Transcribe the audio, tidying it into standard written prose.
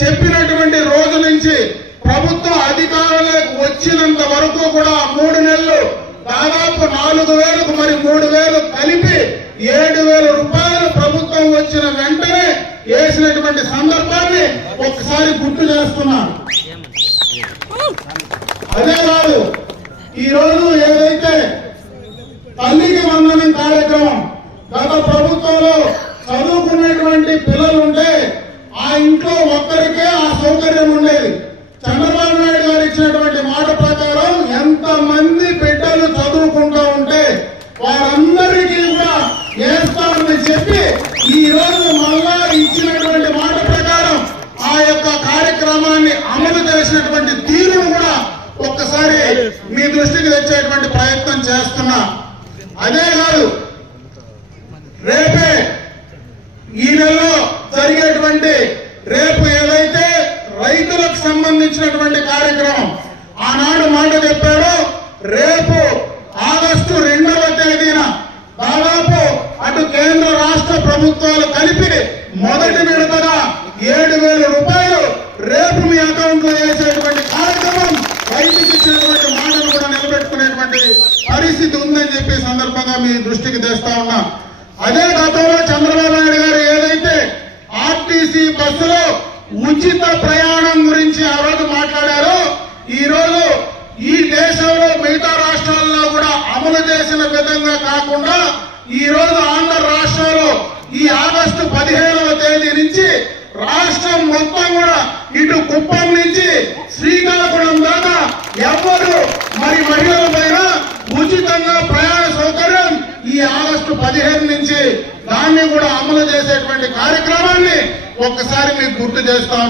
చెప్పినటువంటి రోజు నుంచి ప్రభుత్వం అధికారంలోకి వచ్చినంత వరకు కూడా 3 నెలలు దాదాపు 4,000కు మరి 3,000 కలిపి 7,000 రూపాయలు ప్రభుత్వం వచ్చిన వెంటనే వేసినటువంటి సందర్భాన్ని ఒక్కసారి గుర్తు చేస్తున్నారు. అదే కాదు, ఈ రోజు ఏదైతే తల్లికి వందనం కార్యక్రమం గత ప్రభుత్వంలో చదువుకునేటువంటి పిల్లలుంటే ఆ ఇంట్లో ఒక్కరికే ఆ సౌకర్యం ఉండేది. చంద్రబాబు నాయుడు గారు ఇచ్చినటువంటి మాట ప్రకారం ఎంతమంది బిడ్డలు చదువుకుంటూ ఉంటే వారందరికీ కూడా వేస్తామని చెప్పి ఈ రోజు మళ్ళా ఇచ్చినటువంటి మాట ప్రకారం ఆ యొక్క కార్యక్రమాన్ని అమలు చేసినటువంటి తీరును కూడా ఒక్కసారి మీ దృష్టికి తెచ్చేటువంటి ప్రయత్నం చేస్తున్నా. అదే కాదు, రేపే ఈ నెలలో జరిగేటువంటి రేపు ఏదైతే రైతులకు సంబంధించినటువంటి కార్యక్రమం ఆనాడు మాట చెప్పాడో, రేపు ఆగస్టు 2వ తేదీన దాదాపు అటు కేంద్ర రాష్ట్ర ప్రభుత్వాలు కలిపి మొదటి విడతగా 7,000 రూపాయలు రేపు మీ అకౌంట్ లో వేసేటువంటి కార్యక్రమం రైతుకి ఇచ్చినటువంటి మాటను కూడా నిలబెట్టుకునేటువంటి పరిస్థితి ఉందని చెప్పి సందర్భంగా మీ దృష్టికి తెస్తా ఉన్నా. అదే గతంలో చంద్రబాబు నాయుడు గారు ఏదైతే ఆర్టీసీ బస్సులో ఉచిత ప్రయాణం గురించి ఆ రోజు మాట్లాడారో, ఈ రోజు ఈ దేశంలో మిగతా రాష్ట్రాల్లో కూడా అమలు చేసిన విధంగా కాకుండా ఈ రోజు ఆంధ్ర రాష్ట్రంలో ఈ ఆగస్టు 15వ తేదీ నుంచి రాష్ట్రం మొత్తం కూడా ఇటు కుప్పం నుంచి శ్రీకాకుళం దాకా ఎవరు మరి మహిళల పైన ఉచితంగా ప్రయాణ సౌకర్యం ఈ ఆగస్టు 15 నుంచి దాన్ని కూడా అమలు చేసేటువంటి కార్యక్రమాన్ని ఒక్కసారి మీకు గుర్తు చేస్తాం.